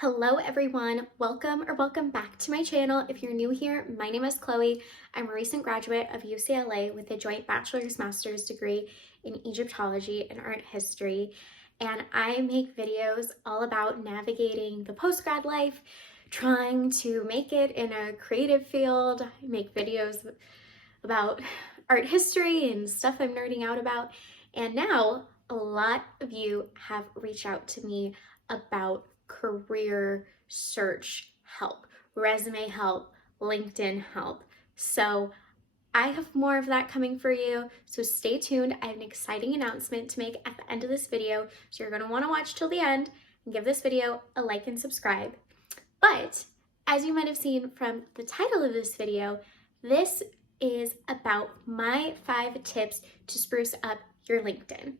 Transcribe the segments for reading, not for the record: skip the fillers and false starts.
Hello everyone, welcome back to my channel. If you're new here, my name is Chloe. I'm a recent graduate of UCLA with a joint bachelor's master's degree in Egyptology and art history. And I make videos all about navigating the post-grad life, trying to make it in a creative field. I make videos about art history and stuff I'm nerding out about. And now a lot of you have reached out to me about career search help, resume help, LinkedIn help. So I have more of that coming for you, so stay tuned. I have an exciting announcement to make at the end of this video, so you're going to want to watch till the end and give this video a like and subscribe. But as you might have seen from the title of this video, this is about my 5 tips to spruce up your LinkedIn.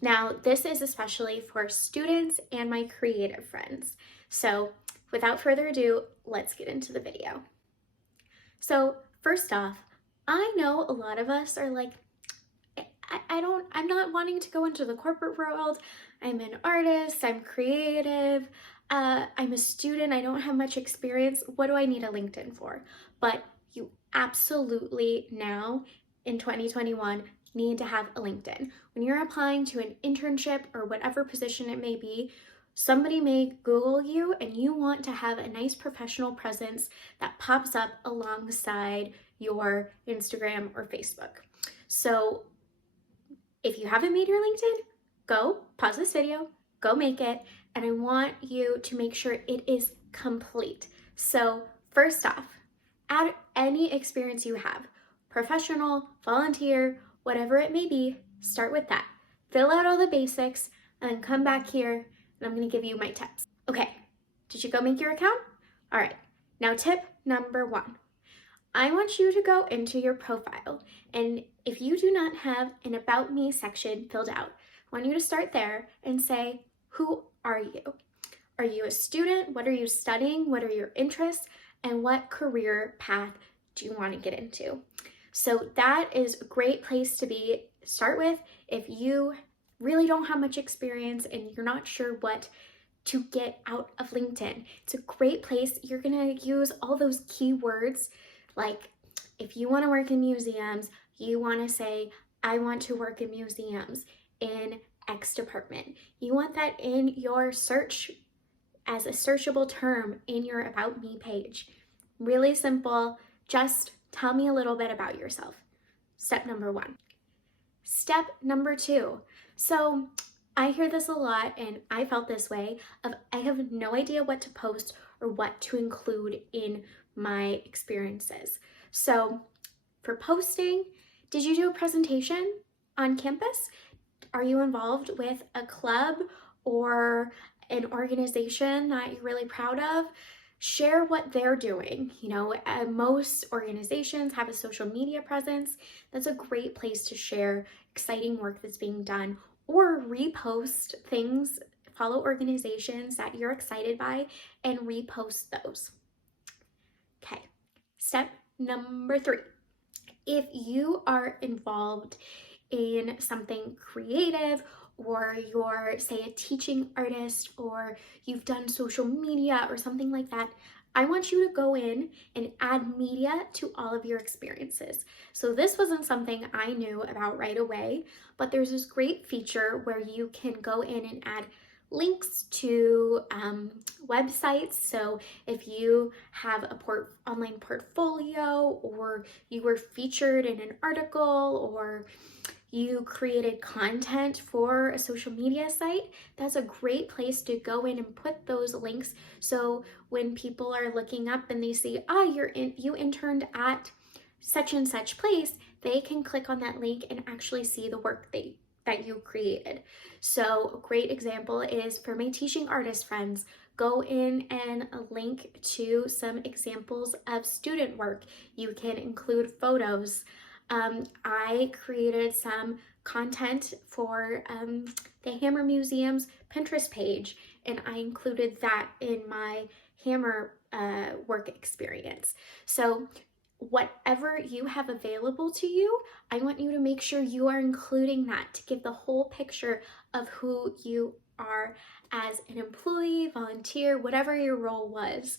Now, this is especially for students and my creative friends. So without further ado, let's get into the video. So first off, I know a lot of us are like, I'm not wanting to go into the corporate world. I'm an artist, I'm creative, I'm a student, I don't have much experience. What do I need a LinkedIn for? But you absolutely now in 2021 need to have a LinkedIn. When you're applying to an internship or whatever position it may be, somebody may Google you and you want to have a nice professional presence that pops up alongside your Instagram or Facebook. So if you haven't made your LinkedIn, go pause this video, go make it, and I want you to make sure it is complete. So first off, add any experience you have, professional, volunteer, whatever it may be, start with that. Fill out all the basics and then come back here and I'm gonna give you my tips. Okay, did you go make your account? All right, now tip number 1. I want you to go into your profile, and if you do not have an About Me section filled out, I want you to start there and say, who are you? Are you a student? What are you studying? What are your interests? And what career path do you want to get into? So that is a great place to start with if you really don't have much experience and you're not sure what to get out of LinkedIn. It's a great place. You're gonna use all those keywords. Like if you want to work in museums, you want to say, I want to work in museums in X department. You want that in your search as a searchable term in your About Me page. Really simple. Just tell me a little bit about yourself. Step number 1. Step number 2. So I hear this a lot and I felt this way of I have no idea what to post or what to include in my experiences. So for posting, did you do a presentation on campus? Are you involved with a club or an organization that you're really proud of? Share what they're doing. You know, most organizations have a social media presence. That's a great place to share exciting work that's being done, or repost things, follow organizations that you're excited by and repost those. Okay, step number 3. If you are involved in something creative, or you're, say, a teaching artist, or you've done social media or something like that, I want you to go in and add media to all of your experiences. So this wasn't something I knew about right away, but there's this great feature where you can go in and add links to websites. So if you have a online portfolio, or you were featured in an article, or you created content for a social media site, that's a great place to go in and put those links. So when people are looking up and they see, you interned at such and such place, they can click on that link and actually see the work that you created. So a great example is for my teaching artist friends, go in and link to some examples of student work. You can include photos. I created some content for the Hammer Museum's Pinterest page, and I included that in my Hammer work experience. So whatever you have available to you, I want you to make sure you are including that to give the whole picture of who you are as an employee, volunteer, whatever your role was.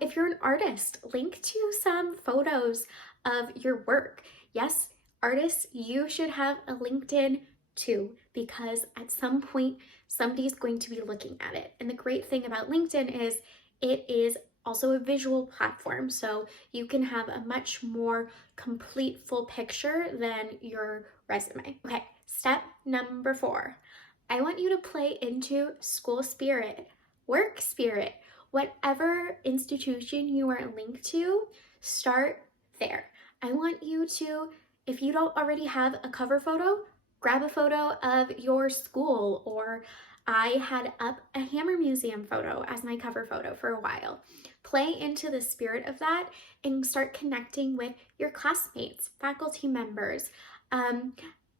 If you're an artist, link to some photos of your work. Yes, artists, you should have a LinkedIn too, because at some point somebody's going to be looking at it. And the great thing about LinkedIn is it is also a visual platform, so you can have a much more complete full picture than your resume. Okay, step number 4. I want you to play into school spirit, work spirit, whatever institution you are linked to, start there. I want you to, if you don't already have a cover photo, grab a photo of your school, or I had up a Hammer Museum photo as my cover photo for a while. Play into the spirit of that and start connecting with your classmates, faculty members,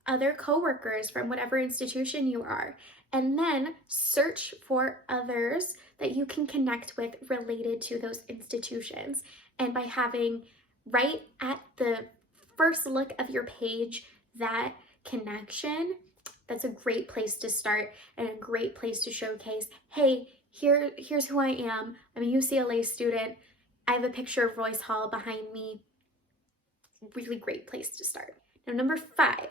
other coworkers from whatever institution you are, and then search for others that you can connect with related to those institutions. And by having right at the first look of your page that connection, that's a great place to start and a great place to showcase, hey, here's who I am. I'm a UCLA student. I have a picture of Royce Hall behind me. Really great place to start. Now, number 5,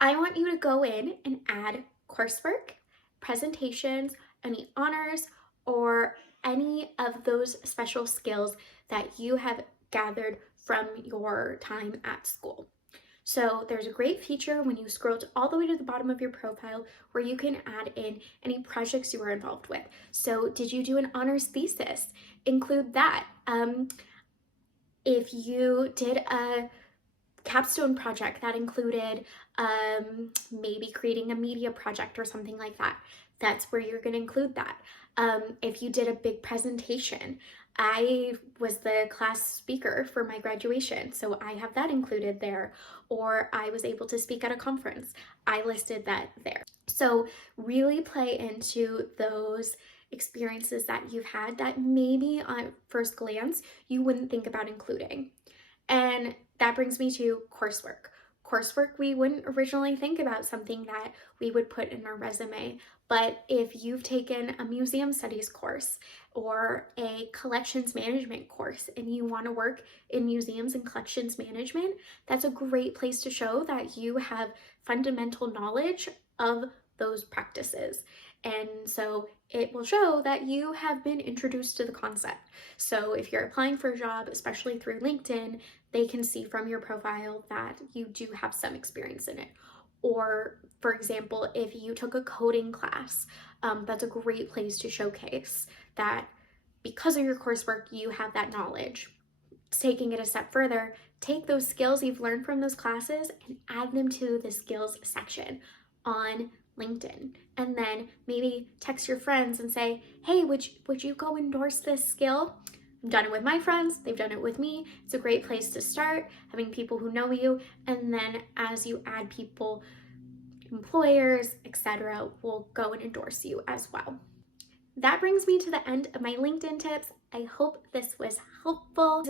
I want you to go in and add coursework, presentations, any honors, or any of those special skills that you have gathered from your time at school. So there's a great feature when you scroll all the way to the bottom of your profile where you can add in any projects you were involved with. So did you do an honors thesis? Include that. If you did a capstone project that included maybe creating a media project or something like that, that's where you're going to include that. If you did a big presentation, I was the class speaker for my graduation, so I have that included there. Or I was able to speak at a conference, I listed that there. So really play into those experiences that you've had that maybe on first glance you wouldn't think about including. And that brings me to coursework. Coursework, we wouldn't originally think about something that we would put in our resume, but if you've taken a museum studies course or a collections management course and you want to work in museums and collections management, that's a great place to show that you have fundamental knowledge of those practices. And so it will show that you have been introduced to the concept. So if you're applying for a job, especially through LinkedIn, they can see from your profile that you do have some experience in it. Or for example, if you took a coding class, that's a great place to showcase that because of your coursework, you have that knowledge. Taking it a step further, take those skills you've learned from those classes and add them to the skills section on LinkedIn. And then maybe text your friends and say, hey, would you go endorse this skill? I've done it with my friends, they've done it with me. It's a great place to start, having people who know you, and then as you add people, employers, etc., will go and endorse you as well. That brings me to the end of my LinkedIn tips. I hope this was helpful.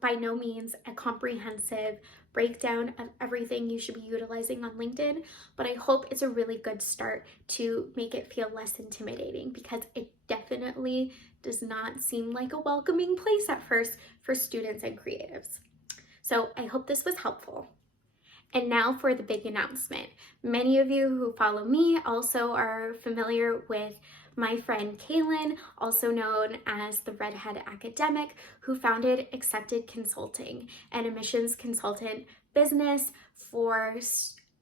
By no means a comprehensive breakdown of everything you should be utilizing on LinkedIn, but I hope it's a really good start to make it feel less intimidating, because it definitely does not seem like a welcoming place at first for students and creatives. So I hope this was helpful. And now for the big announcement. Many of you who follow me also are familiar with my friend Kaelyn, also known as the RedHead academic, who founded Accepted Consulting, an admissions consultant business for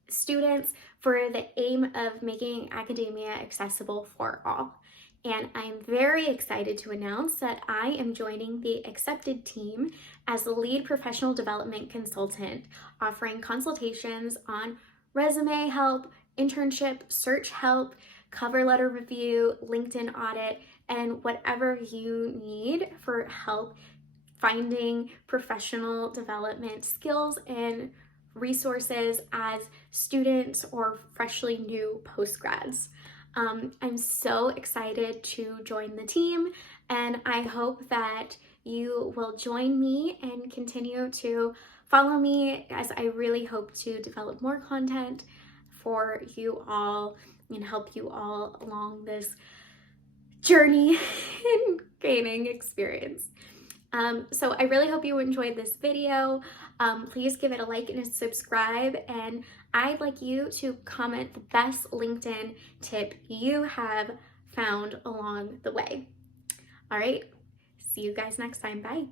students for the aim of making academia accessible for all. And I'm very excited to announce that I am joining the Accepted team as the lead professional development consultant, offering consultations on resume help, internship search help, cover letter review, LinkedIn audit, and whatever you need for help finding professional development skills and resources as students or freshly new postgrads. I'm so excited to join the team, and I hope that you will join me and continue to follow me, as I really hope to develop more content for you all and help you all along this journey in gaining experience. So I really hope you enjoyed this video. Please give it a like and a subscribe, and I'd like you to comment the best LinkedIn tip you have found along the way. All right, see you guys next time. Bye.